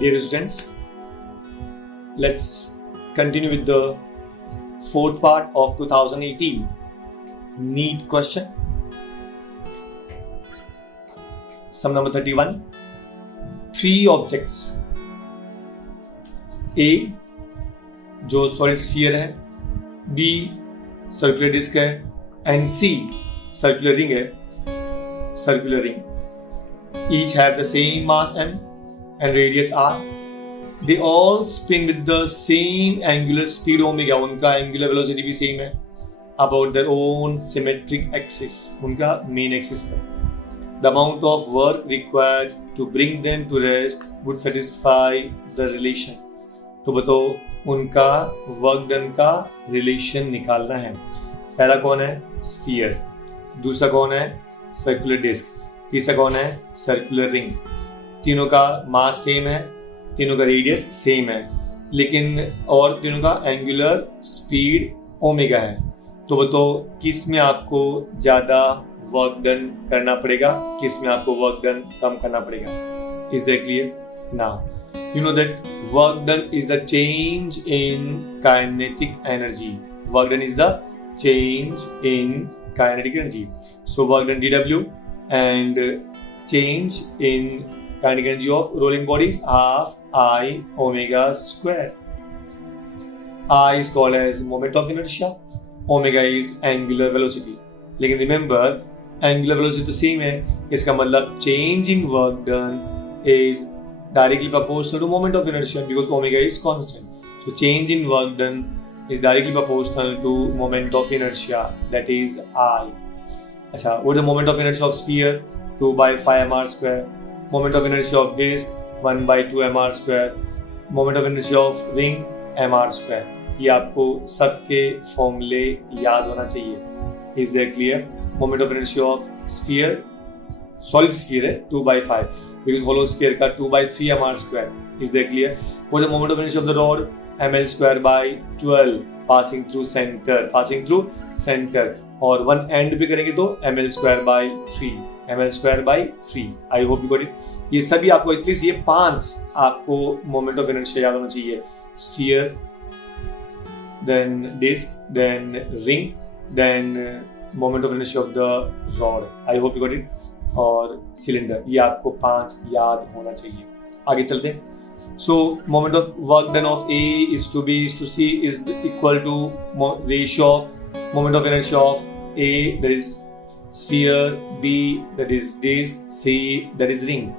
Dear students, let's continue with the fourth part of 2018 NEET question. Sum number 31. Three objects. A जो solid sphere है, B circular disc है, and C circular ring है. Circular ring. Each have the same mass m and radius r. They all spin with the same angular speed omega. उनका angular velocity भी same है. About their own symmetric axis. उनका main axis पर. The amount of work required to bring them to rest would satisfy the relation. तो बताओ उनका work done का relation निकालना है. पहला कौन है? स्फीयर. दूसरा कौन है? Circular disc. तीसरा कौन है? Circular ring. तीनों का मास सेम है, तीनों का रेडियस सेम है, लेकिन और तीनों का एंगुलर स्पीड ओमेगा है. तो बताओ किस में आपको ज्यादा वर्क डन करना पड़ेगा, किस में आपको वर्क डन कम करना पड़ेगा. Is that clear? Now you know that work done is the change in kinetic energy. Work done is the change in kinetic energy. So work done dW and change in kinetic energy of rolling body is half I omega square. I is called as moment of inertia. Omega is angular velocity. लेकिन remember angular velocity तो same है. इसका मतलब change in work done is directly proportional to moment of inertia because omega is constant. So change in work done is directly proportional to moment of inertia, that is I. अच्छा, what is the moment of inertia of sphere? 2 by 5 mr square. Moment of inertia of disk 1 by 2 mr square. Moment of inertia of ring mr square. ये आपको सबके फॉर्मूले याद होना चाहिए. Is that clear? Moment of inertia of sphere, solid sphere है 2 by 5. Because hollow sphere का 2 by 3 mr square. Is that clear? What is the moment of inertia of the rod? ml square by 12 passing through center. और one end भी करेंगे तो ml square by 3. I hope you got it. ये सभी आपको at least ये 5 आपको moment of inertia याद होना चाहिए. Sphere, then disc, then ring, then moment of inertia of the rod. I hope you got it. और सिलेंडर, ये आपको 5 याद होना चाहिए. आगे चलते हैं. So moment of work done of A is to B is to C is equal to ratio of moment of inertia of A, that is sphere, B, that is disc, C, that is ring.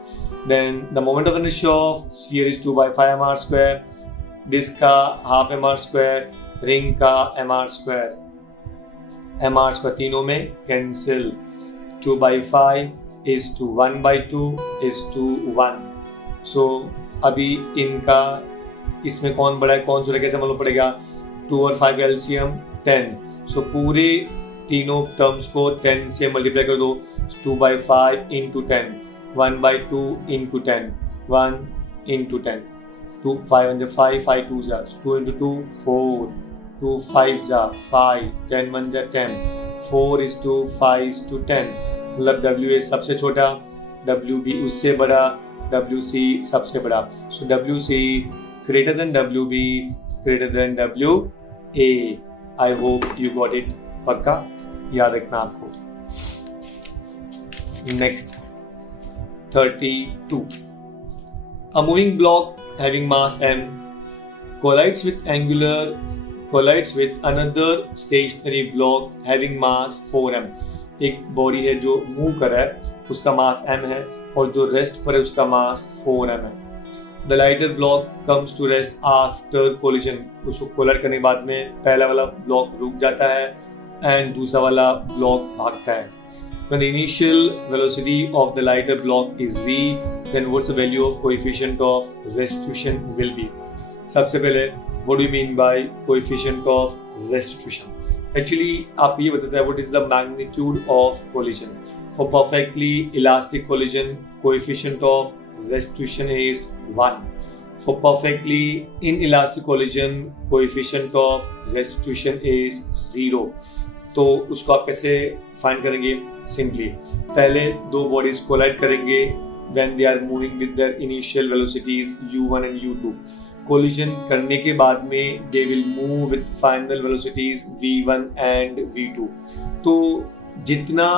Then the moment of inertia of sphere is 2 by 5 mr square, disc का half mr square, ring का mr square. तीनों में cancel. 2 by 5 is to 1 by 2 is to 1. So अभी इनका इसमें कौन बड़ा है कौन छोटा कैसे मालूम पड़ेगा? 2 और 5 एलसीएम 10. So पूरे तीनों टर्म्स को 10 से मल्टीप्लाई कर दो. 2 by 5 into 10, 1 by 2 into 10, 1 into 10. 2 5 and 5 5 2s are 2 into 2 4, 2 5s are 5, 10 1s are 10. 4 is to 5 is to 10. मतलब WA सबसे छोटा, WB उससे बड़ा, WC सबसे बड़ा. So WC greater than WB greater than WA. I hope you got it. पक्का याद रखना आपको. Next 32. A moving block having mass m collides with another stationary block having mass 4m. एक बॉडी है जो मूव कर रहा है, उसका मास m है, और जो रेस्ट पर है उसका मास 4m है. The lighter block comes to rest after collision. उसको कोलाइड करने के बाद में पहला वाला ब्लॉक रुक जाता है एंड दूसरा वाला ब्लॉक भागता है. When the initial velocity of the lighter block is v, then what's the value of coefficient of restitution will be? सबसे पहले what do you mean by coefficient of restitution? Actually आप ये बताते हैं what is the magnitude of collision. For perfectly elastic collision, coefficient of restitution is 1. For perfectly inelastic collision, coefficient of restitution is 0. तो उसको आप कैसे find करेंगे? Simply पहले दो बॉडीज कोलाइड करेंगे when they are moving with their initial velocities u1 and u2. Collision करने के बाद में they will move with final velocities v1 and v2. तो जितना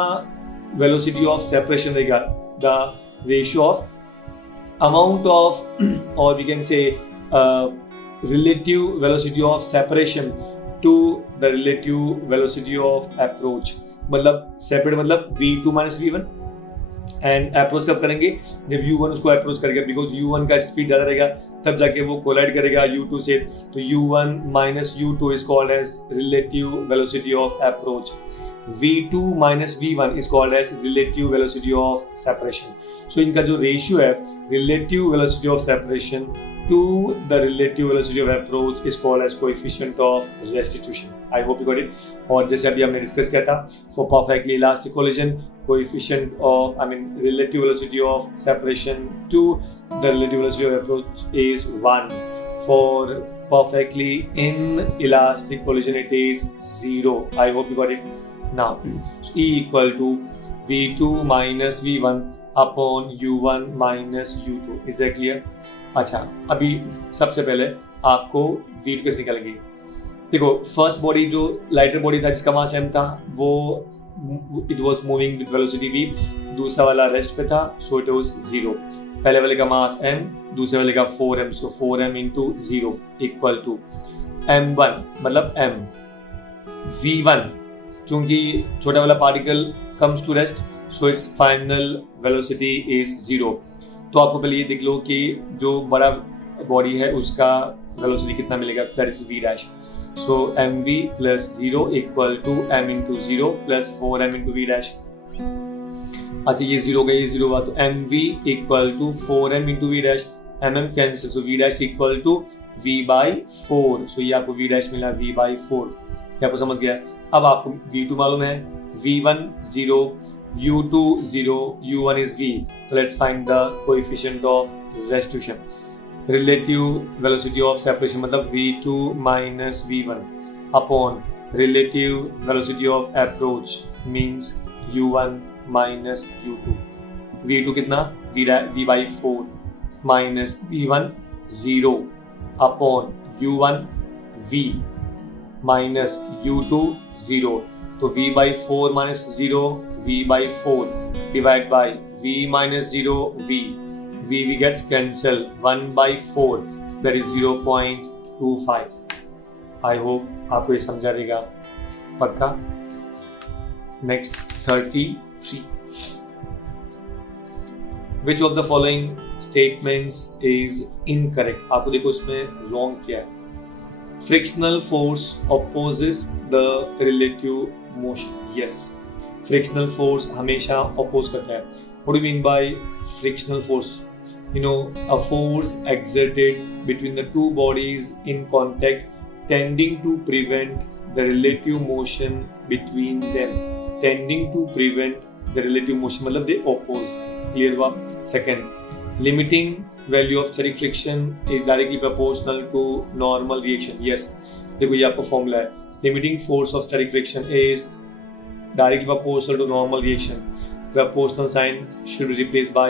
velocity of separation रहेगा, the ratio of amount of or we can say relative velocity of separation to the relative velocity of approach. मतलब separate मतलब v2 minus v1 and approach कब करेंगे, जब u1 उसको approach करेगा, बिकॉज u1 का speed ज्यादा रहेगा तब जाके वो कोलाइड करेगा u2 से. तो u1 minus u2 is called as relative velocity of approach. v2 minus v1 is called as relative velocity of separation. So इनका जो रेशियो है relative velocity of separation to the relative velocity of approach is called as coefficient of restitution. I hope you got it. और जैसे अभी हमने discuss किया था, for perfectly elastic collision, coefficient of relative velocity of separation to the relative velocity of approach is 1. For perfectly inelastic collision, it is 0. I hope you got it. Now, so E equal to V2 minus V1 upon U1 minus U2. Is that clear? अच्छा, अभी सबसे पहले आपको V2 कैसे निकालेंगे. देखो, first body जो lighter body था जिसका मास m था, वो it was moving with velocity v. दूसरा वाला रेस्ट पे था, सो इट वाज 0. पहले वाले का मास m, दूसरे वाले का 4m, so 4m into 0 equal to m1 मतलब m. v1 चूंकि छोटा वाला particle comes to rest, so its final velocity is 0. तो आपको पहले ये देख लो कि जो बड़ा बॉडी है उसका वेलोसिटी कितना मिलेगा, that is v dash. So mv plus 0 equal to m into 0 plus 4m into v dash. अच्छा, ये 0 गया, ये 0 हुआ, तो mv equal to 4m into v dash. mm cancel, so v dash equal to v by 4. So ये आपको v dash मिला v by 4. ये आपको समझ गया. अब आपको v2 मालूम है, v1 0, u2 0, u1 is v. So let's find the coefficient of restitution. Relative velocity of separation मतलब v2 minus v1 upon relative velocity of approach means u1 minus u2. v2 कितना, v by 4 minus v1 0 upon u1 v minus u2 0. तो v by 4 minus 0, v by 4 divided by v minus 0, v gets cancelled, 1 by 4, that is 0.25. I hope आपको ये समझा रहेगा पक्का. Next 33. Which of the following statements is incorrect? आपको देखो इसमें wrong क्या है. Frictional force opposes the relative motion. Yes, frictional force हमेशा oppose करता है. What do you mean by frictional force? You know, a force exerted between the two bodies in contact tending to prevent the relative motion between them. Tending to prevent the relative motion मतलब they oppose. Clear हुआ? Second, limiting value of static friction is directly proportional to normal reaction. Yes, देखो ये आपका formula है. Limiting force of static friction is directly proportional to normal reaction. Proportional sign should be replaced by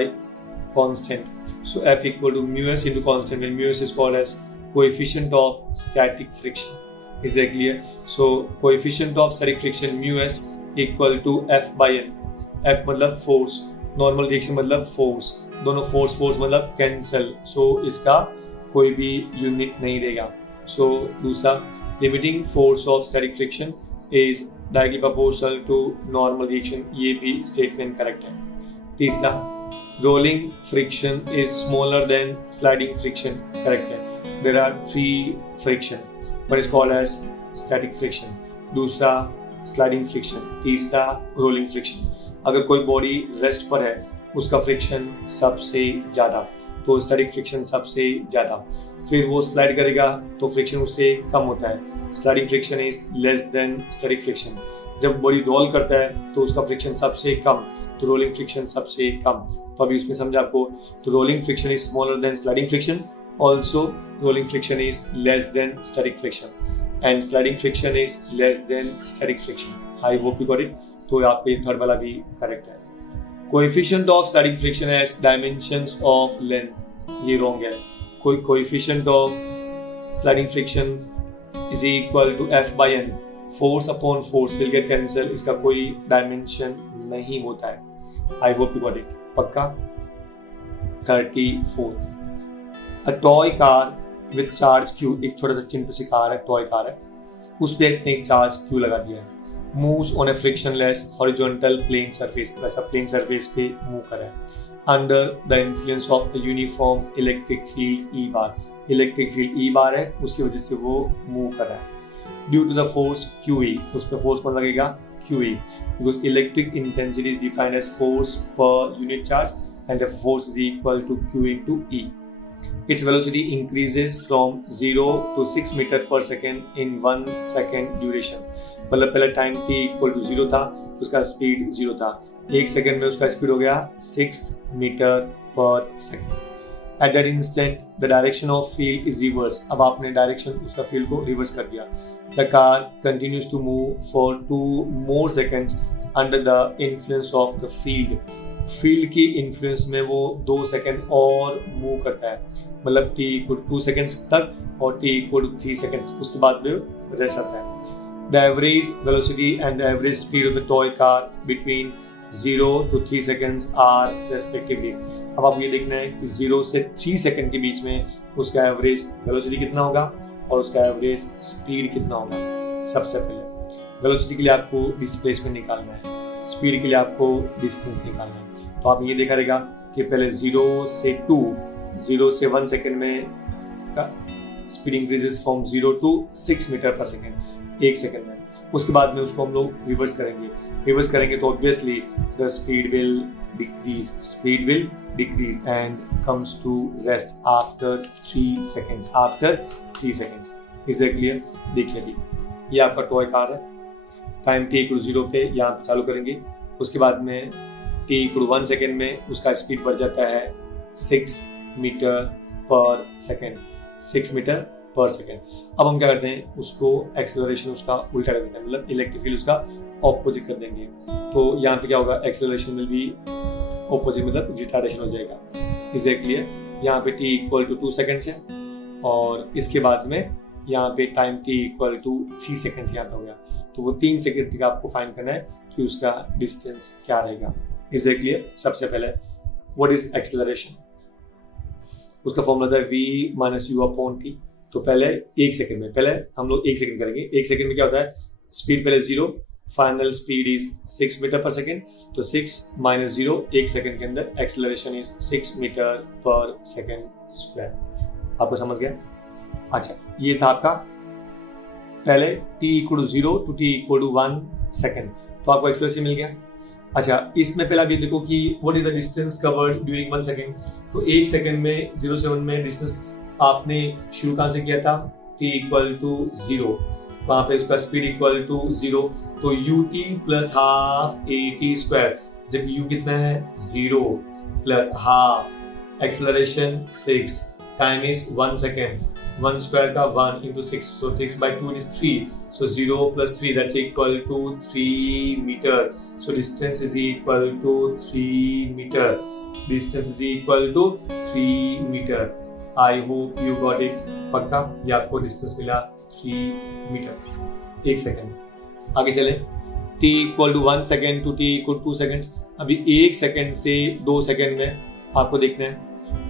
constant. So F equal to mu s into constant, and mu s is called as coefficient of static friction. Is that clear? So coefficient of static friction mu s equal to F by N. F मतलब force, normal reaction मतलब force. दोनों force मतलब cancel. So इसका कोई भी unit नहीं रहेगा. So दूसरा, limiting force of static friction is directly proportional to normal reaction. ये भी statement correct है. तीसरा, rolling friction is smaller than sliding friction. Correct है. There are 3 friction. One is called as static friction. दूसरा sliding friction. तीसरा rolling friction. अगर कोई body rest पर है उसका फ्रिक्शन सबसे ज्यादा, तो स्टैटिक फ्रिक्शन सबसे ज्यादा. फिर वो स्लाइड करेगा तो फ्रिक्शन उससे कम होता है. Sliding friction is less than static friction. जब बॉडी रोल करता है तो उसका फ्रिक्शन सबसे कम, तो रोलिंग फ्रिक्शन सबसे कम. तो अभी उसमें समझा आपको. तो rolling friction is smaller than sliding friction, also rolling friction is less than static friction, and sliding friction is less than static friction. I hope you got it. तो आपको ये थर्ड वाला भी करेक्ट है. Coefficient of sliding friction has dimensions of length, ये wrong है। Coefficient of sliding friction is equal to F by N, force upon force will get cancel, इसका कोई डायमेंशन नहीं होता है। I hope you got it. पक्का। 34 a toy car with charge Q, एक छोटा सा चिंटू सी कार है, टॉय कार है, उस पे एक चार्ज Q लगा दिया है, moves on a frictionless horizontal plane surface, वैसा प्लेन सरफेस पे मूव कर रहा है under the influence of the uniform electric field E bar, electric field E bar है, उसकी वजह से वो मूव कर रहा है। Due to the force QE, उस पर फोर्स कौन लगेगा? QE, because electric intensity is defined as force per unit charge and the force is equal to Q into E. Its velocity increases from 0 to 6 meter per second in 1 second duration. मतलब पहला time t equal to 0 था, उसका speed 0 था, 1 second में उसका speed हो गया 6 metre per second. At that instant, the direction of field is reversed. अब आपने डायरेक्शन उसका फील्ड को रिवर्स कर दिया। The car continues to move for 2 more seconds under the influence of the field. Field की influence में वो 2 second और मूव करता है, मतलब t इक्वल 2 सेकंड्स तक और t इक्वल 3 सेकंड्स, उसके बाद में रेस्ट आता है। The average velocity and the average speed of the toy car between 0 to 3 seconds are respectively. अब आप ये देखना है कि 0 से 3 सेकंड के बीच में उसका एवरेज वेलोसिटी कितना होगा और उसका एवरेज स्पीड कितना होगा। सबसे पहले वेलोसिटी के लिए आपको डिस्प्लेसमेंट निकालना है, स्पीड के लिए आपको डिस्टेंस निकालना है। तो आप ये देखा रहेगा कि पहले 0 से 1 सेकंड में का speed increases from 0 to 6 metre per second, 1 second में। उसके बाद में उसको हम लोग रिवर्स करेंगे तो obviously the speed will decrease and comes to rest after 3 seconds. Is that clear? देखिए अभी ये आपका टॉय कार है, टाइम t इक्वल 0 पे यहाँ पे चालू करेंगे, उसके बाद में t इक्वल 1 सेकंड में उसका स्पीड बढ़ जाता है 6 मीटर पर सेकंड। अब हम क्या करते हैं, उसको एक्सेलरेशन उसका उल्टा कर देते हैं, मतलब इलेक्ट्रिक फील्ड उसका ऑपोजिट कर देंगे। तो यहाँ पे क्या होगा, एक्सेलरेशन विल बी ऑपोजिट, मतलब रिटार्डेशन हो जाएगा। Is that clear? यहाँ पे t इक्वल टू 2 सेकंड्स है और इसके बाद में यहाँ पे time t equal to 3 seconds यहाँ पे हो गया। तो वो 3 सेकंड तक आपको फाइंड करना है कि उसका डिस्टेंस क्या रहेगा। Is that clear? सबसे पहले व्हाट इज एक्सेलरेशन, उसका फॉर्मूला था v minus u upon t। तो पहले 1 सेकंड में, पहले हम लोग 1 सेकंड करेंगे। 1 सेकंड में क्या होता है, स्पीड पहले 0, final speed is 6 metre per second. तो 6 माइनस 0, 1 सेकंड के अंदर acceleration is 6 metre per second square. आपको समझ गया? अच्छा, ये था आपका पहले t equal to 0 to t equal to 1 second, तो आपको एक्सेलरेशन मिल गया। अच्छा, इसमें पहले आप ये देखो कि what is the distance covered during 1 second. तो 1 सेकंड में 0 से 1 में डिस्टेंस आपने शुरू कहाँ से किया था, t इक्वल टू 0, वहां पे उसका स्पीड इक्वल टू 0, तो ut plus half at square, जबकि u कितना है 0 plus half, acceleration 6, time is 1 second, 1 square का 1 into 6, so 6 by 2 is 3, so 0 plus 3 that's equal to 3 meter, so distance is equal to 3 meter. I hope you got it. पक्का? ये आपको distance मिला 3 metre. 1 second आगे चले, t equal to 1 second to t equal 2 seconds. अभी 1 second से 2 second में आपको देखना है,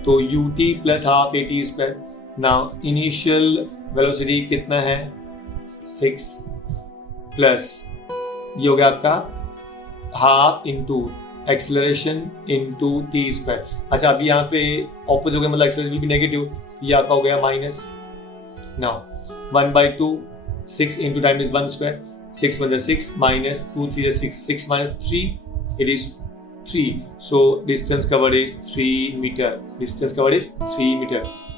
तो ut plus half at square. Now initial velocity कितना है, 6 प्लस ये हो गया आपका half into acceleration into t square. अच्छा, अभी यहाँ पे ऑपोजिट हो गया, मतलब एक्सेलरेशन भी नेगेटिव, ये आपका हो गया minus. Now 1/2, 6 into time is 1 square, 6 × 6 minus 2 3 6 minus 3 it is 3, so distance covered is 3 meter।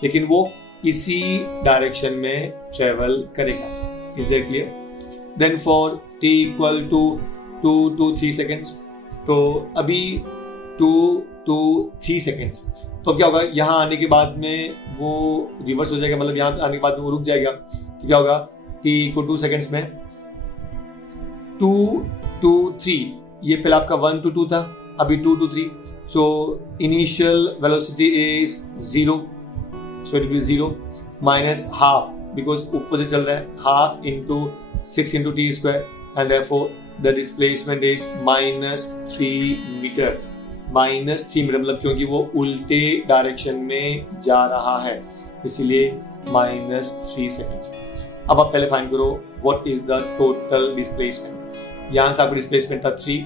लेकिन वो इसी डायरेक्शन में ट्रेवल करेगा। Is that clear? Then for t equal to 2 to 3 seconds, तो अभी 2 to 3 सेकेंड्स, तो क्या होगा, यहाँ आने के बाद में वो रिवर्स हो जाएगा, मतलब यहाँ आने के बाद में वो रुक जाएगा। तो क्या होगा, t इक्वल 2 सेकेंड्स में 2 to 3, ये पहले आपका 1 to 2 था, अभी 2 to 3, so initial velocity is 0, so it will be 0 minus half because ऊपर से चल रहा है, half into 6 into t square and therefore the displacement is -3 meter. -3 metre मतलब क्योंकि वो उल्टे डायरेक्शन में जा रहा है, इसीलिए -3 सेकेंड्स. अब आप पहले फाइंड करो what is the total displacement. यहाँ से आपका डिस्प्लेसमेंट था 3,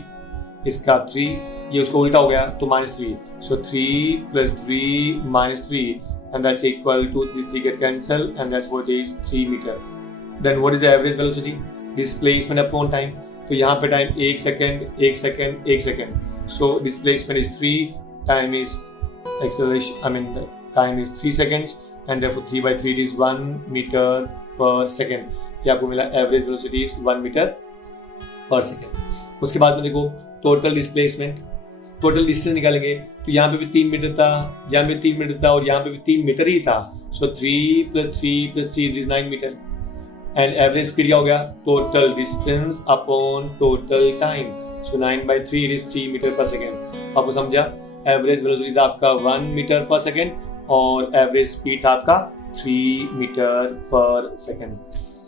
इसका 3, ये उसको उल्टा हो गया तो -3, so 3 plus 3 minus 3 and that's equal to this 3 get cancel and that's what is 3 meter. Then what is the average velocity? Displacement upon time. तो यहाँ पे time 1 second 1 second 1 second, so displacement is 3, time is acceleration, I mean the time is 3 seconds and therefore 3 by 3 is 1 meter per second. ये आपको मिला average velocity is 1 metre per second. उसके बाद में देखो टोटल डिस्प्लेसमेंट, टोटल डिस्टेंस निकालेंगे तो यहाँ पे भी 3 मीटर था, यहाँ पे 3 मीटर था और यहाँ पे भी 3 मीटर ही था, सो 3 plus 3 plus 3 is 9 मीटर. एंड एवरेज स्पीड क्या हो गया? Total distance upon total time, so 9 by 3 is 3 metre per second. आपको समझा? एवरेज वेलोसिटी था आपका 1 मीटर पर सेकेंड और एवरेज स्पीड था आपका 3 metre per second.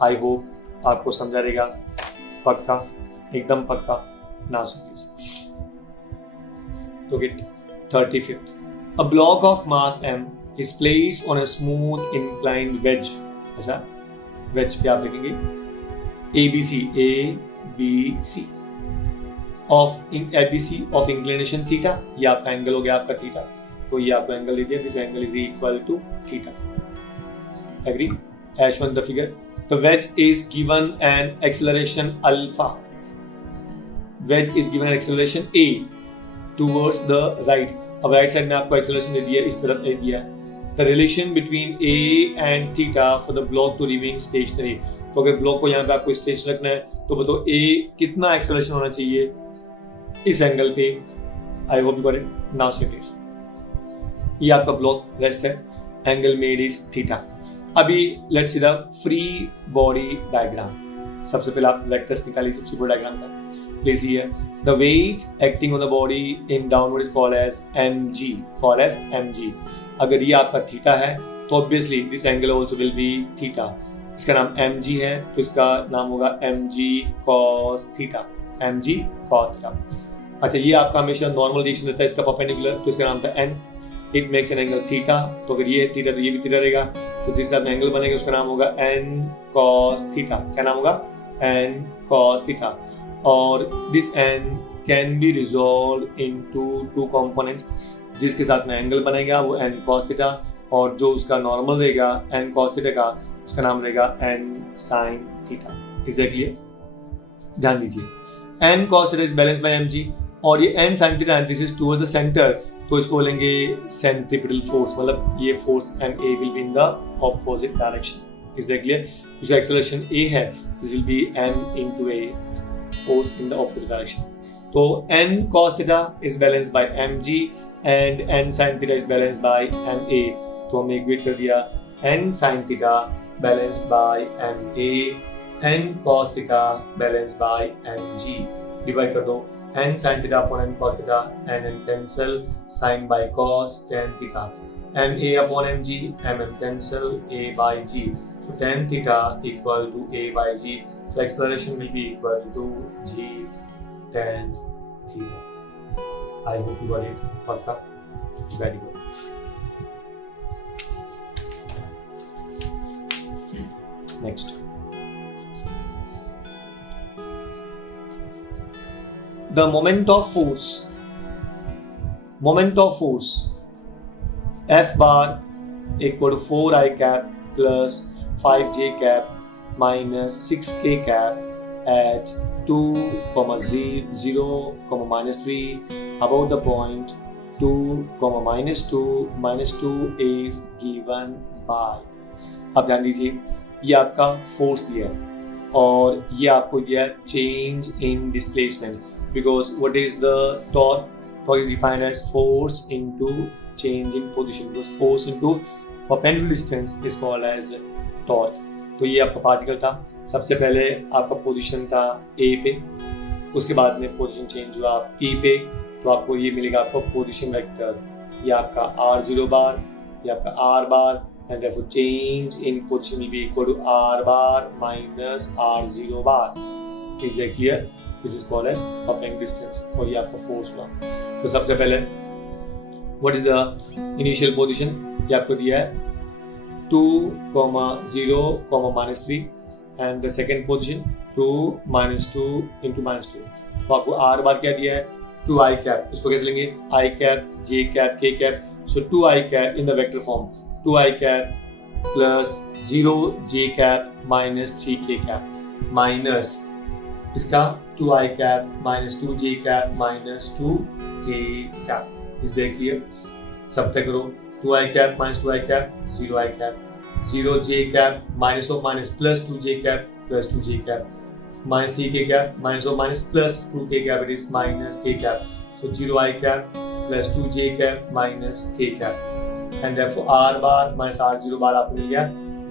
I hope आपको समझा रहेगा. पक्का, एकदम पक्का. नाउ समझिए. Look at 35th. A block of mass m is placed on a smooth inclined wedge. ऐसा wedge पे आप लिखेंगे ABC of inclination theta. ये आपका एंगल हो गया आपका थीटा, तो ये आपको एंगल दे दिया. This angle is equal to theta. Agree? As shown in the figure, the wedge is given an acceleration alpha. Wedge is given an acceleration a towards the right. अब right side में आपको acceleration दे दिया, इस तरफ ए दिया. The relation between a and theta for the block to remain stationary. तो अगर block को यहाँ पे आपको स्टेशन रखना है तो बताओ a कितना एक्सेलरेशन होना चाहिए इस एंगल पे. आई hope you got it. Now से प्लीज, ये आपका ब्लॉक रेस्ट है, एंगल मेड इज थीटा. अभी let's see the free body diagram. सबसे पहले आप वेक्टर्स निकालिए फ्री बॉडी डायग्राम का. Please here the weight acting on the body in downward is called as mg. अगर ये आपका थीटा है तो obviously this angle also will be theta. इसका नाम mg है तो इसका नाम होगा mg cos theta. अच्छा, ये आपका हमेशा नॉर्मल डायरेक्शन रहता है, इसका परपेंडिकुलर, तो इसका नाम था n. It makes an angle theta. तो अगर ये है थीटा तो ये भी थीटा रहेगा, तो जिस हिसाब में एंगल बनेगा उसका नाम होगा n cos थीटा. क्या नाम होगा? n cos theta. और this n can be resolve into 2 components. जिसके साथ में एंगल बनेगा वो n cos थीटा, और जो उसका नॉर्मल रहेगा n cos थीटा का, उसका नाम रहेगा n sin थीटा. एग्जैक्टली ध्यान दीजिए. n cos theta is balanced bye mg और ये n sin theta this is towards the centre, तो इसको बोलेंगे सेंट्रीपिटल फोर्स. मतलब ये force ma will be in the opposite direction. Exactly उसका एक्सेलरेशन a है, this will be m into a force in the opposite direction. तो n cos theta is balanced by mg and n sin theta is balanced by ma. तो हमने equate कर दिया n sin theta balanced by ma, n cos theta balanced by mg. Divide कर दो n sin theta upon n cos theta, n cancel, sin by cos tan theta, ma upon mg, mm cancel, a by g. So tan theta equal to a by g. So acceleration will be equal to g tan theta. I hope you got it. Pakka. Very good. Next. The moment of force. F bar equal to 4i cap plus 5j cap minus 6k cap at 2, 0, -3 about the point 2, -2 is given by. अब ध्यान दीजिए, ये आपका force दिया है और ये आपको दिया है change in displacement. Because what is the torque? Torque is defined as force into change in position. Because force into perpendicular distance is called as torque. तो ये आपका पार्टिकल था. सबसे पहले आपका पोजीशन था ए पे, उसके बाद में पोजीशन चेंज हुआ P पे, तो आपको ये मिलेगा आपको पोजीशन वेक्टर, ये आपका r0 बार, ये आपका r bar, and therefore change in position will be equal to r bar minus r0 bar. Is that clear? This is called as upping distance और ये आपका force हुआ। तो सबसे पहले what is the initial position? ये आपको दिया है 2, 0, -3 and the second position 2, -2 into -2। तो आपको r bar क्या दिया है 2i cap, इसको कैसे लेंगे i cap, j cap, k cap, so 2i cap in the vector form 2i cap plus 0j cap minus 3k cap minus इसका 2i cap minus 2j cap minus 2k cap। Is that clear? Subtract करो 2i cap minus 2i cap 0i cap 0j cap minus of minus plus 2j cap plus 2j cap minus 3k cap minus of minus plus 2k cap, it is minus k cap, so 0i cap plus 2j cap minus k cap and therefore r bar minus r0 bar आपको मिल गया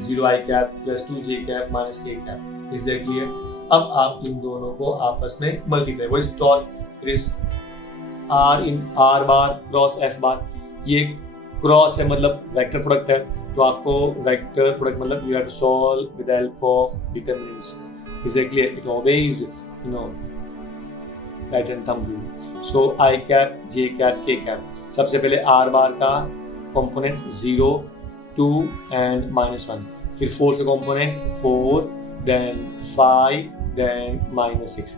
0i cap plus 2j cap minus k cap। Is that clear? अब आप इन दोनों को आपस में multiply, what is torque? It is r in r bar cross f bar, ये cross है मतलब वेक्टर प्रोडक्ट है, तो आपको वेक्टर प्रोडक्ट मतलब you have to solve with the help of determinants। Is that clear? It obeys right hand thumb rule। So I cap, j cap, k cap, सबसे पहले r bar का components 0, 2 and -1, फिर 4 से component 4, then 5, then -6।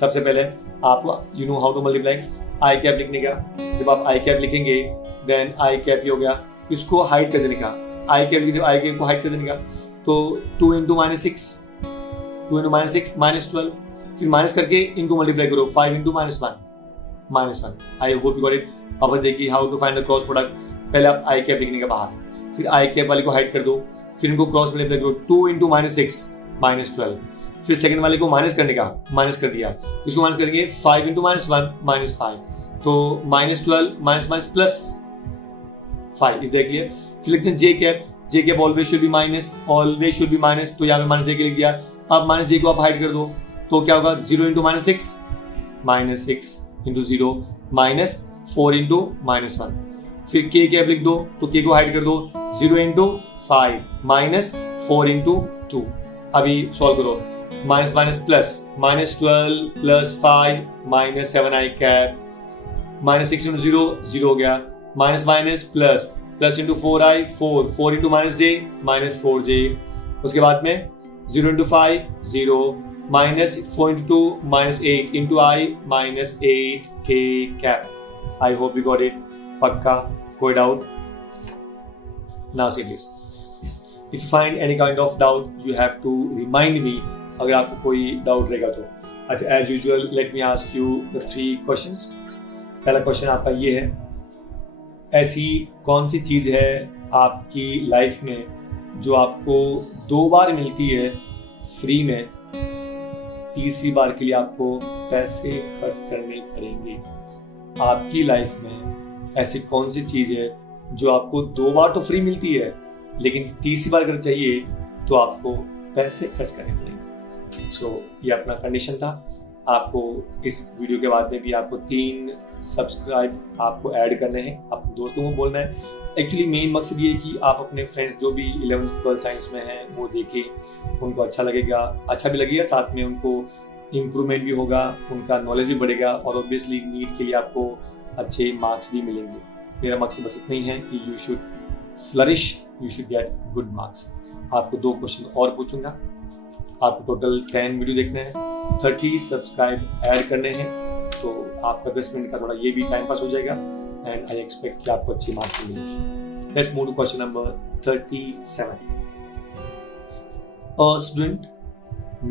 सबसे पहले आपको you know how to multiply i cap लिखने का, जब आप i cap लिखेंगे then i cap ये हो गया, इसको हाइड कर देने का, i cap लिखे i cap को हाइड कर देने का, तो 2 into -6 -12, फिर माइनस करके इनको मल्टीप्लाई करो 5 into -1 I hope you got it. अब देखिए how to find the cross product, पहले आप आई कैप लिखने के बाहर, फिर आई कैप वाले को हाइड कर दो, फिर इनको क्रॉस मल्टीप्लाई करो 2 into -6 -12, फिर सेकंड वाले को माइनस करने का, माइनस कर दिया, इसको माइनस करेंगे 5 into -1 -5, तो -12 प्लस 5। Is that clear? फिर लिखते हैं J cap always should be minus, तो यहाँ पे माइनस जे के लिख दिया। अब माइनस जे को आप हाइड कर दो तो क्या होगा 0 into -6 -6 into 0 minus 4 into -1, फिर k कैप लिख दो तो k को हाइड कर दो 0 into 5 minus 4 into 2। अभी सॉल्व करो minus minus plus -12 plus 5 minus 7i cap -6 into 0 0 हो गया, minus minus plus into 4i 4 into -4j, उसके बाद में 0 into 5 0 minus 4 into 2 -8 into I minus 8k cap। I hope you got it। पक्का? कोई doubt? Now see please, if you find any kind of doubt you have to remind me, अगर आपको कोई doubt रहेगा तो। अच्छा, as usual let me ask you the 3 questions। पहला question आपका ये है, ऐसी कौन सी चीज़ है आपकी लाइफ में जो आपको 2 बार मिलती है फ्री में, तीसरी बार के लिए आपको पैसे खर्च करने पड़ेंगे? आपकी लाइफ में ऐसी कौन सी चीज है जो आपको 2 बार तो फ्री मिलती है लेकिन तीसरी बार अगर चाहिए तो आपको पैसे खर्च करने पड़ेंगे? सो ये अपना कंडीशन था। आपको इस वीडियो के बाद में भी आपको 3 सब्सक्राइब आपको ऐड करने हैं, अपने दोस्तों को बोलना है। एक्चुअली मेन मकसद ये है कि आप अपने फ्रेंड्स जो भी 11th 12th साइंस में हैं वो देखें, उनको अच्छा लगेगा, अच्छा भी लगेगा, साथ में उनको इम्प्रूवमेंट भी होगा, उनका नॉलेज भी बढ़ेगा और ऑब्वियसली नीट के लिए आपको अच्छे मार्क्स भी मिलेंगे। मेरा मकसद बस इतना ही है कि you should flourish, you should get good marks. आपको 2 क्वेश्चन और पूछूंगा, आपको टोटल 10 वीडियो देखना है, 30 सब्सक्राइब ऐड करने हैं, तो आपका 10 मिनट का थोड़ा ये भी टाइम पास हो जाएगा and I expect कि आपको अच्छी मार्क्स मिलेंगे। Let's move to question number 37। A student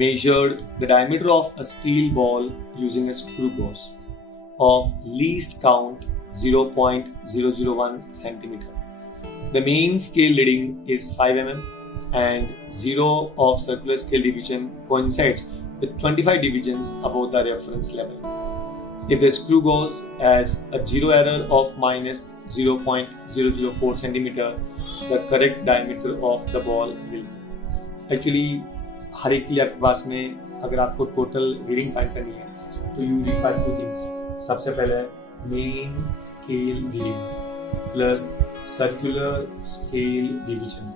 measured the diameter of a steel ball using a screw gauge of least count 0.001 centimeter. The main scale reading is 5 mm and 0 of circular scale division coincides with 25 divisions above the reference level. If the screw goes as a zero error of minus 0.004 centimeter, the correct diameter of the ball will be। Actually, हर एक के लिए आपके पास में अगर आपको total reading find करनी है तो यू रिक्वायर 2 थिंग्स। सबसे पहले main scale reading plus circular scale division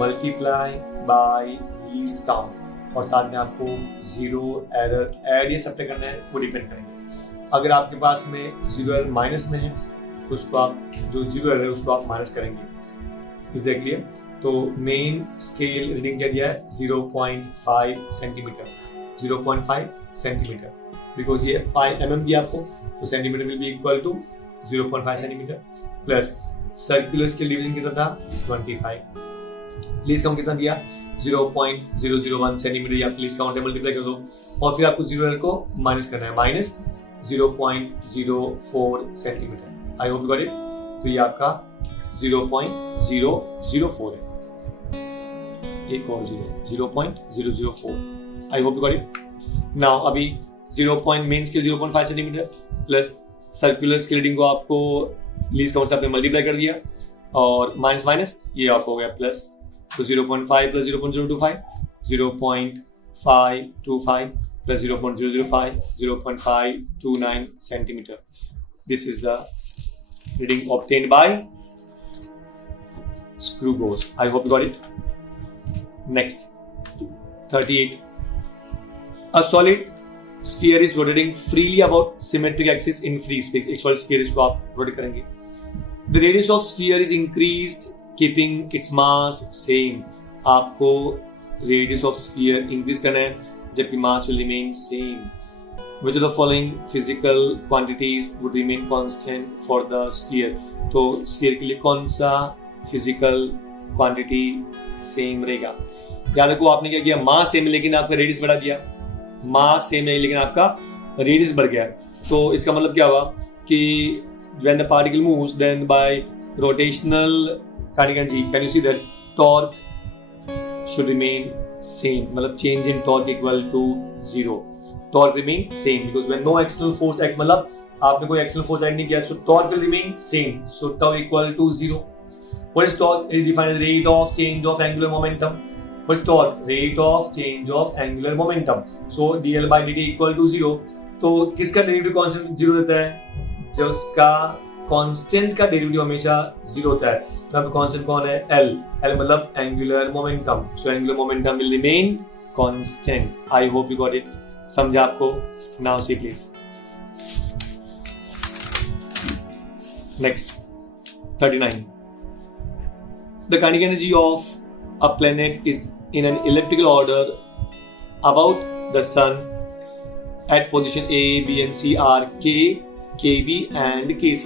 multiply by least count और साथ में आपको जीरो एरर ऐड ये सब पे करना है, वो डिपेंड करेंगे। अगर आपके पास में जीरो एरर माइनस में है तो उसको आप जो जीरो एरर है उसको आप माइनस करेंगे। Is that clear? तो मेन स्केल रीडिंग क्या दिया है 0.5 सेंटीमीटर 0.5 सेंटीमीटर बिकॉज ये 5 mm दिया आपको तो centimetre will be equal to 0.5 centimetre plus circular scale division कितना था 25 लीस्ट काउंट कितना दिया 0.001 सेंटीमीटर या लीस्ट काउंट मल्टीप्लाई कर दो और फिर आपको जीरो एरर को माइनस करना है minus 0.04 centimetre. I hope you got it. तो ये आपका 0.004 है, एक और 0.004। आई hope you got it. Now अभी 0. Main scale 0.5 centimetre plus circular scale reading को आपको लीस्ट काउंट से आपने मल्टीप्लाई कर दिया और माइनस माइनस ये आपको हो गया प्लस, तो 0.5 plus 0.025 0.525 plus 0.005 0.529 centimeter. This is the reading obtained by screw gauge. I hope you got it. Next 38. A solid sphere is rotating freely about symmetric axis in free space. एक solid sphere इसको आप rotate करेंगे. The radius of sphere is increased keeping its mass same. आपको radius of sphere increase करना है जबकि mass will remain same. Which of the following physical quantities would remain constant for the sphere? तो sphere के लिए कौन सा physical quantity same रहेगा? याद रखो आपने क्या किया, mass same लेकिन आपका radius बढ़ा दिया, mass same है लेकिन आपका radius बढ़ गया। तो इसका मतलब क्या हुआ कि when the particle moves then by rotational kind of can you see that torque should remain same, मतलब change in torque equal to 0. Torque remain same because when no external force act, मतलब आपने कोई external force act नहीं किया, so torque will remain same, so tau equal to 0. What is torque? It is defined as rate of change of angular momentum. What is torque? Rate of change of angular momentum. So dl by dt equal to 0. तो किसका derivative constant 0 रहता है? जो उसका constant का derivative हमेशा 0 होता है। तो आपका कांस्टेंट कौन है? L मतलब angular momentum. So angular momentum will remain constant. I hope you got it. समझा आपको? Now see please. Next 39. The kinetic energy of a planet is in an elliptical order about the sun at position A, B and C are K, KB and KC.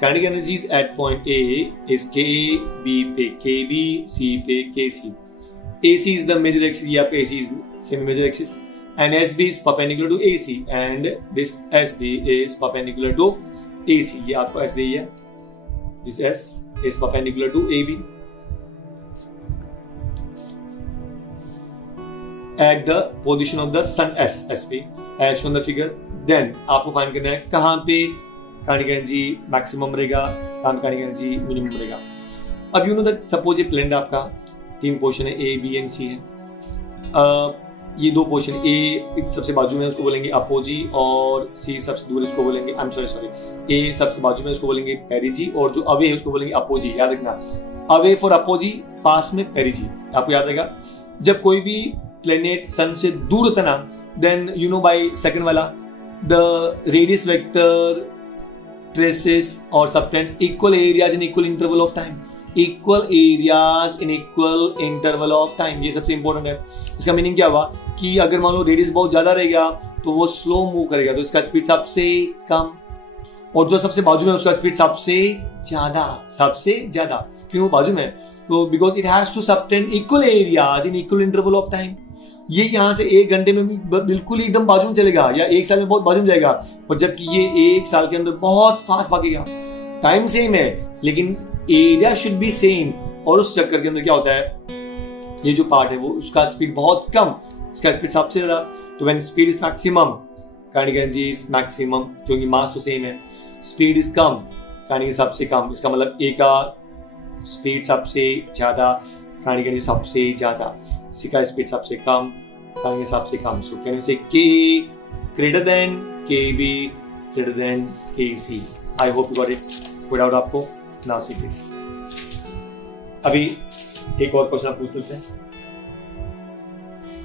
Kinetic energies at point A is K, B पे KB, C पे KC. AC is the major axis, ये आपका AC is semi major axis and SB is perpendicular to AC and this SB is perpendicular to AC. ये आपको S दी है, this S is perpendicular to AB. At the position of the sun SP as shown the figure, then आपको find करना है कहाँ पे kinetic energy maximum रहेगा, कहाँ पे काइनेटिक एनर्जी मिनिमम रहेगा। अब यू नो दैट सपोज ये प्लेन आपका 3 पोर्शन है A, B and C है। ये 2 पोर्शन A सबसे बाजू में उसको बोलेंगे अपोजी और C सबसे दूर इसको बोलेंगे A सबसे बाजू में उसको बोलेंगे पेरिजी और जो अवे है उसको बोलेंगे अपोजी। याद रखना, अवे फॉर अपोजी, पास में पेरिजी। आपको याद रहेगा जब कोई भी प्लेनेट सन से दूर होता ना, then you know by second वाला द रेडियस वेक्टर ट्रेसेस और subtends equal areas in equal interval of time. Equal areas in equal interval of time, ये सबसे इंपॉर्टेंट है। इसका मीनिंग क्या हुआ कि अगर मान लो रेडियस बहुत ज्यादा रहेगा तो वो स्लो मूव करेगा, तो इसका स्पीड सबसे कम, और जो सबसे बाजू में उसका स्पीड सबसे ज्यादा। क्यों बाजू में? तो because it has to subtend equal areas in equal interval of time. ये यहाँ से 1 घंटे में भी बिल्कुल एकदम बाजू में चलेगा या 1 साल में बहुत बाजू में जाएगा, और जबकि ये 1 साल के अंदर बहुत फास्ट भागेगा। टाइम सेम है लेकिन एरिया शुड बी सेम, और उस चक्कर के अंदर क्या होता है, ये जो पार्ट है वो उसका स्पीड बहुत कम, इसका स्पीड सबसे ज्यादा। तो when speed is maximum kinetic energy is maximum, क्योंकि मास तो सेम है। स्पीड इज कम, काइनेटिक सबसे कम, इसका मतलब ए का स्पीड सबसे ज्यादा, काइनेटिक एनर्जी सबसे ज्यादा। सी का स्पीड सबसे कम, काइनेटिक सबसे कम। So can we say K greater than K B, greater than AC. I hope you got it. कोई डाउट आपको? ना सी केस. अभी एक और क्वेश्चन आप पूछ लेते हैं.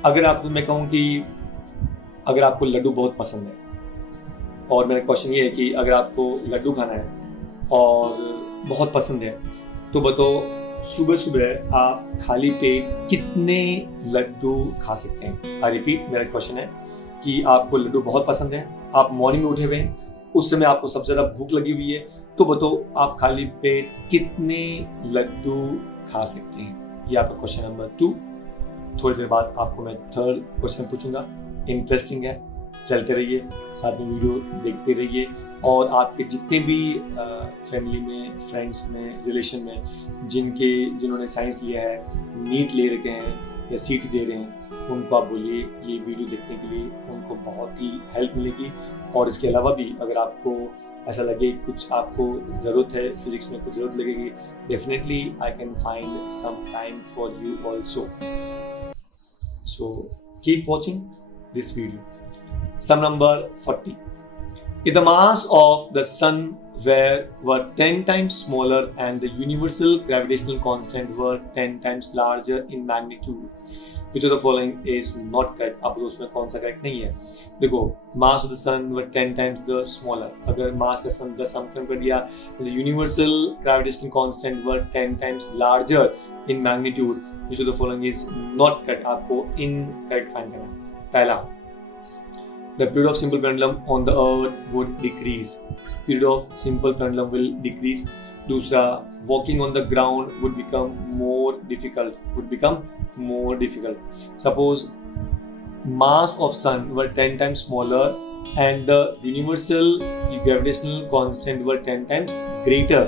अगर आपको मैं कहूँ कि अगर आपको लड्डू बहुत पसंद है और मेरा क्वेश्चन ये है कि अगर आपको लड्डू खाना है और बहुत पसंद है तो बताओ सुबह सुबह आप खाली पेट कितने लड्डू खा सकते हैं. आई रिपीट, मेरा क्वेश्चन है कि आपको लड्डू बहुत पसंद है, आप मॉर्निंग में उठे हुए हैं, उस समय आपको सबसे ज्यादा भूख लगी हुई है, तो बताओ आप खाली पेट कितने लड्डू खा सकते हैं. ये आपका क्वेश्चन नंबर 2. थोड़ी देर बाद आपको मैं थर्ड क्वेश्चन पूछूंगा. इंटरेस्टिंग है, चलते रहिए, साथ में वीडियो देखते रहिए और आपके जितने भी फैमिली में, फ्रेंड्स में, रिलेशन में जिन्होंने साइंस लिया है, नीट ले रखे हैं या सीट दे रहे हैं, उनको आप बोलिए ये वीडियो देखने के लिए, उनको बहुत ही हेल्प मिलेगी. और इसके अलावा भी अगर आपको ऐसा लगे कुछ आपको ज़रूरत है, फिजिक्स में कुछ ज़रूरत लगेगी, definitely I can find some time for you also. So keep watching this video. Sum number 40. If the mass of the sun were 10 times smaller and the universal gravitational constant were 10 times larger in magnitude, which of the following is not correct? आप लोग उसमें कौन सा correct नहीं है? देखो, mass of the sun were 10 times the smaller. अगर mass का sun 10 कम कर दिया, the universal gravitational constant were 10 times larger in magnitude, which of the following is not correct? आपको incorrect find करना है. पहला, the period of simple pendulum on the earth would decrease. Period of simple pendulum will decrease. दूसरा, walking on the ground would become more difficult. Suppose mass of sun were 10 times smaller and the universal gravitational constant were 10 times greater,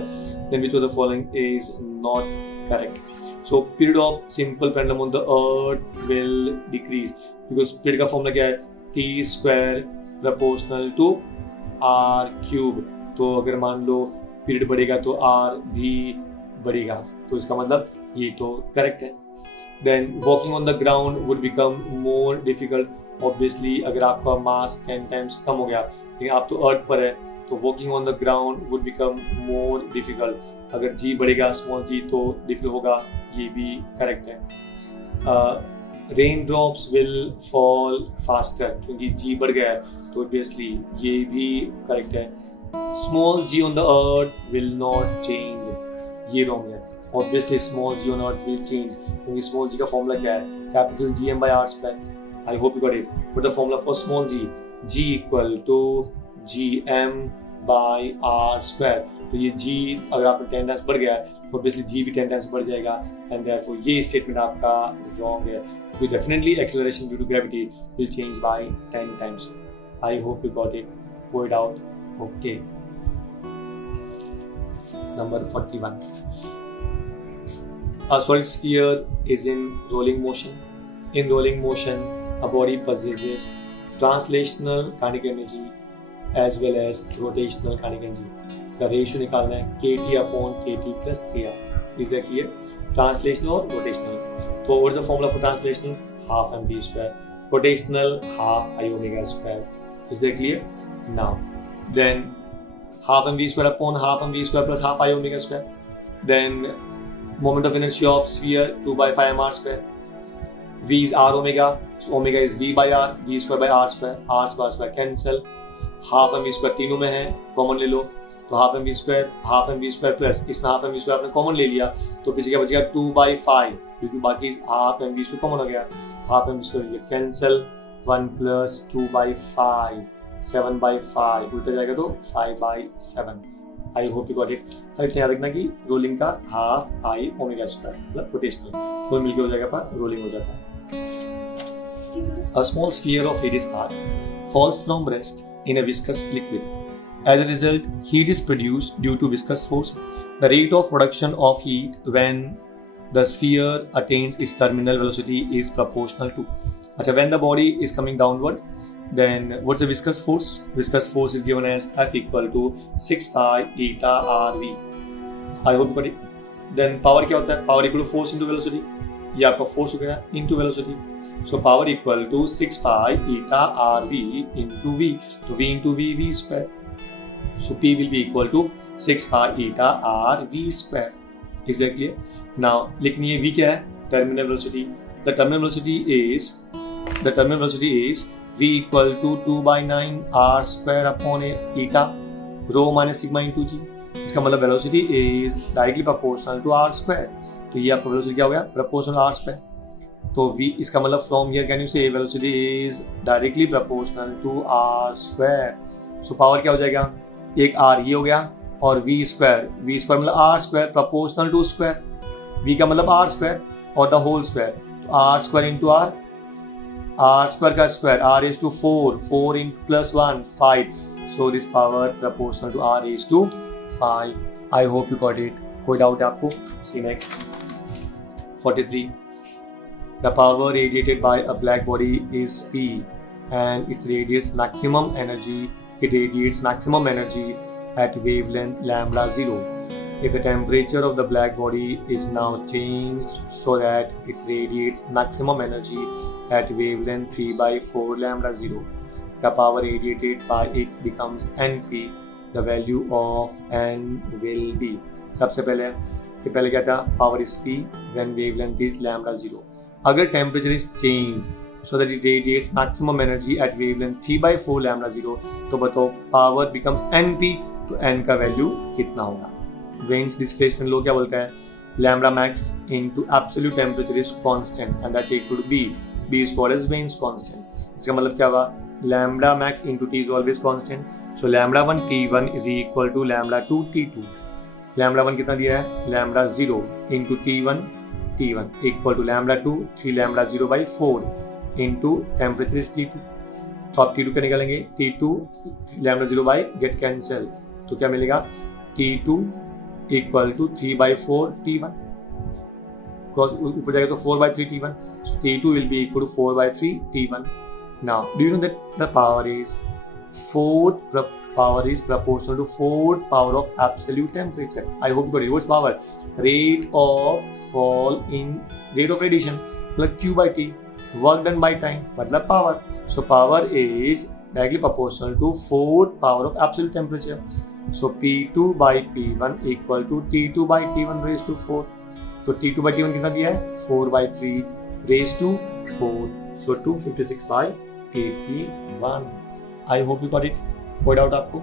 then which of the following is not correct? So period of simple pendulum on the earth will decrease because period का formula क्या है? T square proportional to R cube. तो अगर मान लो period बढ़ेगा तो R भी बढ़ेगा, तो इसका मतलब ये तो करेक्ट है. Then walking on the ground would become more difficult. Obviously अगर आपका मास 10 times कम हो गया लेकिन आप तो अर्थ पर है, तो walking on the ground would become more difficult. अगर G बढ़ेगा स्मॉल g तो डिफिकल्ट होगा, ये भी करेक्ट है. Raindrops will fall faster क्योंकि G बढ़ गया है, तो obviously ये भी करेक्ट है. Small g on the earth will not change, ये wrong है. Obviously small g on earth will change क्योंकि small g का फॉर्मूला क्या है? Capital Gm by R square. I hope you got it. Put the formula for small g. G equal to Gm by R square. तो ये G अगर आपका 10 times बढ़ गया है तो obviously G भी 10 टाइम्स बढ़ जाएगा and therefore ये स्टेटमेंट आपका wrong है. So definitely acceleration due to gravity will change by 10 times. I hope you got it. Point out. Okay. Number 41. A solid sphere is in rolling motion. In rolling motion, a body possesses translational kinetic energy as well as rotational kinetic energy. The ratio निकालना है kT upon kT plus kr. Is that clear? Translational or rotational? So what is the formula for translational? Half mv square. Rotational, half I omega square. Is that clear? Now, then half mv square upon half mv square plus half I omega square. Then moment of inertia of sphere 2 by 5 mr square. V is r omega, so omega is v by r, v square by r square cancel. Half mv square तीनों में है, common ले लो, तो half mv square plus इसमें half mv square आपने common ले लिया, तो पीछे क्या बचेगा 2 by 5 क्योंकि बाकी हाफ mv स्क्वायर कॉमन हो गया. Half mv square cancel, 1 plus 2 by 5, 7 by 5 उल्टा जाएगा तो 5 by 7. I hope you got it. इतना याद रखना कि रोलिंग का हाफ आई ओमेगा स्क्वायर मतलब रोटेशनल तो मिलके हो जाएगा पर रोलिंग हो जाता है. A small sphere of radius r falls from rest in a viscous liquid. As a result, heat is produced due to viscous force. The rate of production of heat when the sphere attains its terminal velocity is proportional to. When the body is coming downward, then what's the viscous force? Viscous force is given as F equal to 6 pi eta RV. I hope you got it. Then power क्या होता है? Power equal to force into velocity. ये आपका force हो गया into velocity. So power equal to 6 pi eta RV into V. तो V into V, V square. So P will be equal to 6 pi eta r v square. Is that clear? Now लिखनी है V क्या है? Terminal velocity. The terminal velocity is V equal to 2 by 9 r square upon eta rho minus sigma into g. इसका मतलब velocity is directly proportional to r square. तो ये आपका velocity क्या हो गया? Proportional r square. तो V इसका मतलब from here can you say velocity is directly proportional to r square. So power क्या हो जाएगा? एक r ये हो गया और v स्क्वायर मतलब r square proportional to square. v का मतलब r स्क्वायर और द होल स्क्वायर. तो r square into r square का square r is to 4 into plus 1 5. So this power proportional to r is to 5. I hope you got it. कोई doubt है आपको? See next. 43. The power radiated by a black body is P and its radiates maximum energy. It radiates maximum energy at wavelength lambda 0. If the temperature of the black body is now changed so that it radiates maximum energy at wavelength 3 by 4 lambda 0, the power radiated by it becomes Np. The value of N will be. सबसे पहले क्या था? Power is P when wavelength is lambda 0. अगर temperature is changed so that it radiates maximum energy at wavelength 3 by 4 lambda 0, तो बताओ power becomes Np. तो n का value कितना होगा? वेन्स डिस्प्लेसमेंट लो क्या बोलता है? Lambda max into absolute temperature is constant and that's equal to b. b is called as Wien's constant. इसका मतलब क्या हुआ? Lambda max into t is always constant. So lambda 1 t1 is equal to lambda 2 t2. Lambda 1 कितना दिया है? Lambda 0 into t1 equal to lambda 2 3 lambda 0 by 4 into temperature is t2. तो आप t2 क्या निकालेंगे? t2 lambda 0 by get cancel. तो क्या मिलेगा? T2 equal to 3 by 4 T1. Cross ऊपर जाएगा तो 4 by 3 T1. So T2 will be equal to 4 by 3 T1. Now, do you know that the power is proportional to 4 power of absolute temperature? I hope you got it. What's power? Rate of fall in rate of radiation मतलब Q by T. Work done by time मतलब power. So power is directly proportional to 4 power of absolute temperature. So P2 by P1 equal to T2 by T1 raised to 4. तो T2 by T1 कितना दिया है? 4 by 3 raised to 4. So 256 by 81. I hope you got it. कोई doubt आपको?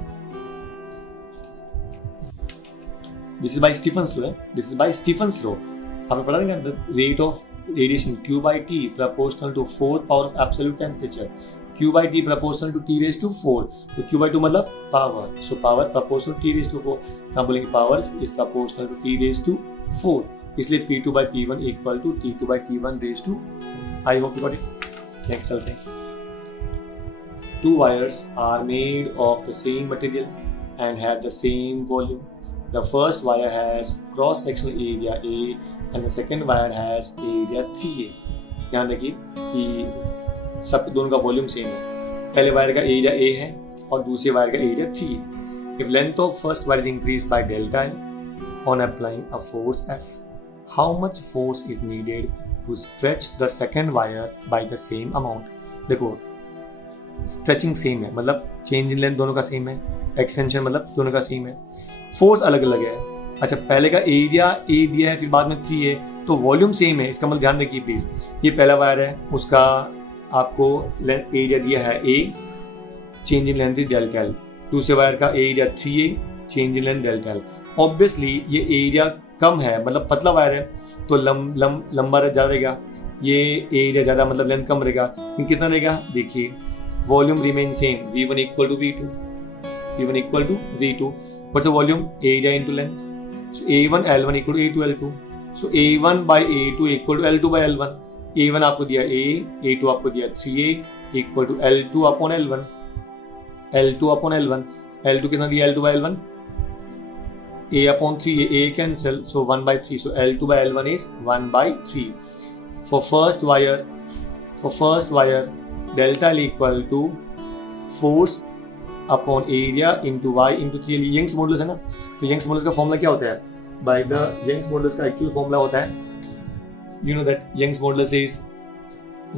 This is by Stephen's law. This is by Stephen's law. आपने पढ़ा नहीं क्या? The rate of radiation Q by T proportional to 4 power of absolute temperature. Q by T proportional to T raised to 4. तो Q by 2 मतलब power. So power proportional to T raised to 4. यहाँ बोलेंगे power is proportional to T raised to 4. इसलिए P2 by P1 equal to T2 by T1 raised to 4. I hope you got it. Next चलते हैं. Two wires are made of the same material and have the same volume. The first wire has cross-sectional area A and the second wire has area 3A. ध्यान रखिए कि सब दोनों का volume same है. पहले वायर का एरिया A है और दूसरे वायर का एरिया 3 है. If length of first wire is increased by delta L on applying a force F, how much force is needed to stretch the second wire by the same amount? देखो stretching same है मतलब change in length दोनों का same है, extension मतलब दोनों का same है, फोर्स अलग अलग है. अच्छा पहले का एरिया A दिया है फिर बाद में 3 है तो वॉल्यूम सेम है. इसका मतलब ध्यान रखिए प्लीज. ये पहला वायर है उसका आपको एरिया दिया है A, change in length is delta L. दूसरे वायर का area 3A, change in length delta L. Obviously ये एरिया कम है मतलब पतला वायर है तो लंबा ज़्यादा रहेगा. ये एरिया ज़्यादा मतलब लेंथ कम रहेगा. कितना रहेगा? देखिए volume remain same. V1 equal to V2. What's the volume? Area into length. So A1 L1 equal to A2 L2. So A1 by A2 equal to L2 by L1. A1 आपको दिया A, A2 आपको दिया 3A equal to L2 upon L1. L2 कितना दिया? L2 by L1. A upon 3A, A cancel. So 1 by 3. So L2 by L1 is 1 by 3. For first wire, delta L equal to force upon area into Y into 3. Young's modulus है ना. तो Young's modulus का formula क्या होता है? By the Young's modulus का actual formula होता है, you know that Young's modulus is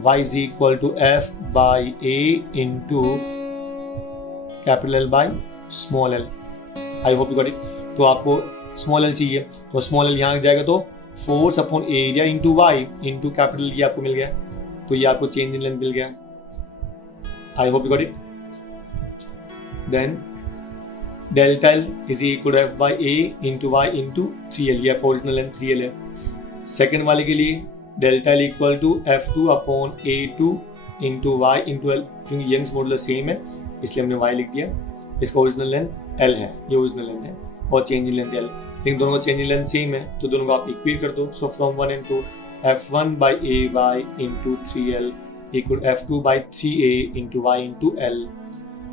y is equal to f by a into capital L by small l. I hope you got it. तो आपको small L चाहिए, तो small L यहाँ जाएगा तो force upon area into Y into capital ये आपको मिल गया, तो ये आपको चेंज इन लेंथ मिल गया। I hope you got it. Then delta L is equal to F by A into Y into 3L, ये आपका ओरिजिनल लेंथ 3L है। सेकेंड वाले के लिए delta L equal to F2 upon A2 into Y into L, क्योंकि Young's modulus same है इसलिए हमने y लिख दिया। इसका ओरिजिनल लेंथ L है, ये ओरिजिनल लेंथ है और चेंज इन लेंथ L, लेकिन दोनों का चेंज इन लेंथ सेम है तो दोनों को आप इक्वेट कर दो। So from 1 and 2 F1 by AY into 3L equal F2 by 3A into Y into L।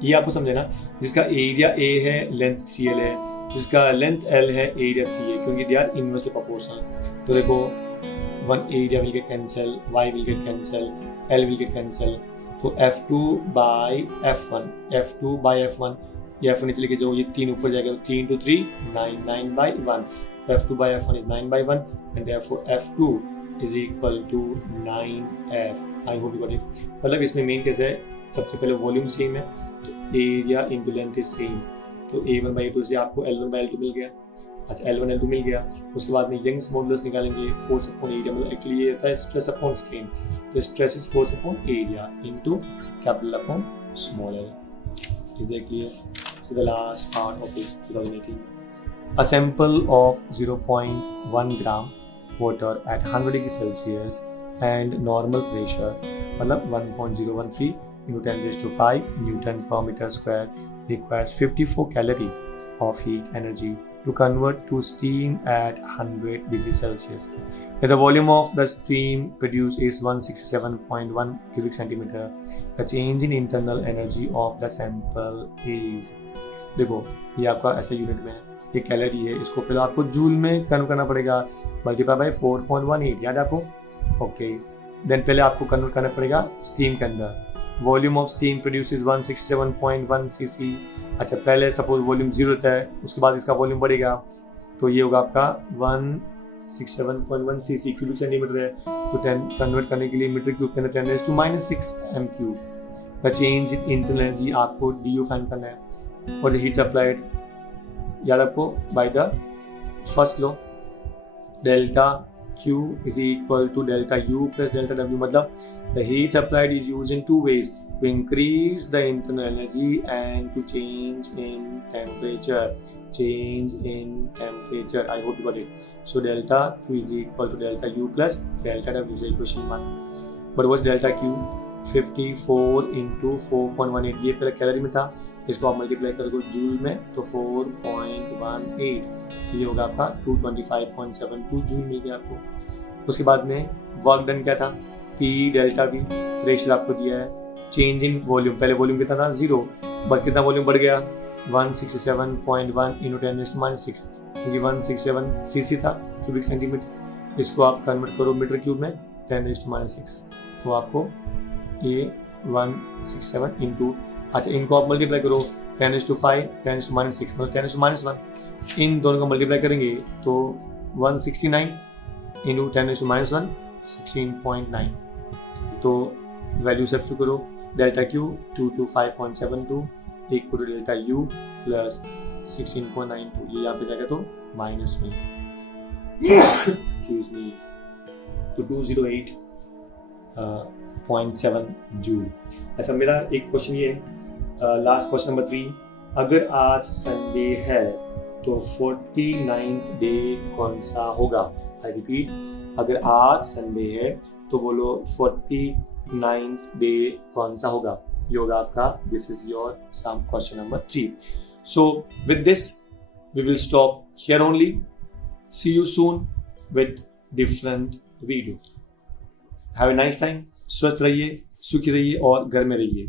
ये आपको समझे ना, जिसका एरिया A है लेंथ 3L है, जिसका लेंथ L है एरिया 3A, क्योंकि दे आर इनवर्सली प्रोपोर्शनल। तो देखो 1 area will get cancel, Y will get cancel, L will get cancel, तो F2 by F1, F2 by F1, ये F1 नीचे लेके जाओ, ये 3 ऊपर जाएगा, 3 into 3 9, 9 by 1, F2 by F1 is 9 by 1 and therefore F2 is equal to 9F। I hope you got it। मतलब इसमें मेन कैसे है, सबसे पहले वॉल्यूम सेम है तो area into length is same, तो A1 by A2 से आपको L1 by L2 मिल गया। अच्छा L1 L2 मिल गया, उसके बाद में यंग्स मॉडुलस निकालेंगे, फोर्स अपॉन एरिया, मतलब एक्चुअली ये होता है स्ट्रेस अपॉन स्ट्रेन, तो stress is force upon area into capital upon small L. Is that clear? So the last part of this 2018, a sample of 0.1 gram water at 100 degree Celsius and normal pressure, मतलब 1.013 into 10 raised to 5 Newton per meter square requires 54 calorie of heat energy to convert to steam at 100 degree Celsius. If the volume of the steam produced is 167.1 cubic centimeter, the change in internal energy of the sample is, देखो ये आपका ऐसा unit में है, ये calorie है, इसको पहले आपको जूल में कन्वर्ट करना पड़ेगा, मल्टीप्लाई बाय 4.18, याद आपको? ओके, देन पहले आपको कन्वर्ट करना पड़ेगा स्टीम के अंदर। Volume of steam produce is 167.1 cc। अच्छा पहले सपोज वॉल्यूम 0 होता है, उसके बाद इसका वॉल्यूम बढ़ेगा तो ये होगा आपका 167.1 cc, क्यूबिक सेंटीमीटर है, तो 10 कन्वर्ट करने के लिए मीटर क्यूब के अंदर 10 raised to -6 m3। The change in internal energy आपको du फाइंड करना है, और द हीट सप्लाइड याद आपको by the first law, delta Q is equal to delta U plus delta W, मतलब the heat supplied is used in two ways, to increase the internal energy and to change in temperature. I hope you got it। So delta Q is equal to delta U plus delta W is equation 1। But what's delta Q? 54 into 4.18, ये पहले calorie में था, इसको आप multiply करोगे joule में तो 4.18, तो ये होगा आपका 225.72 जूल मिल गया आपको। उसके बाद में वर्क डन क्या था, P डेल्टा V, प्रेशर आपको दिया है, चेंज इन वॉल्यूम, पहले वॉल्यूम कितना था 0, बट कितना वॉल्यूम बढ़ गया 167.1 into 10 raised to -6, क्योंकि 167 cc था क्यूबिक सेंटीमीटर, इसको आप कन्वर्ट करो मीटर क्यूब में 10 raised to -6, तो आपको ये 167 इंटू, अच्छा इनको आप मल्टीप्लाई करो 10 raised to 5 10 raised to -6, मतलब 10 raised to -1, इन दोनों को मल्टीप्लाई करेंगे तो 169 इंटू 10 raised to -1 16.9, तो वैल्यू सब्स्टिट्यूट करो, delta Q 225.72 equal to delta U plus 16.92, ये यहाँ पे जाएगा तो माइनस में एक्सक्यूज मी, तो 208.7 जूल। अच्छा मेरा एक क्वेश्चन ये है, लास्ट क्वेश्चन नंबर 3, अगर आज संडे है तो 49th डे कौन सा होगा? आई रिपीट, अगर आज संडे है तो बोलो 49th डे कौन सा होगा? ये होगा आपका, this is your sum question number 3। So with this we will stop here only, see you soon with different video. Have a nice time, स्वस्थ रहिए, सुखी रहिए और घर में रहिए।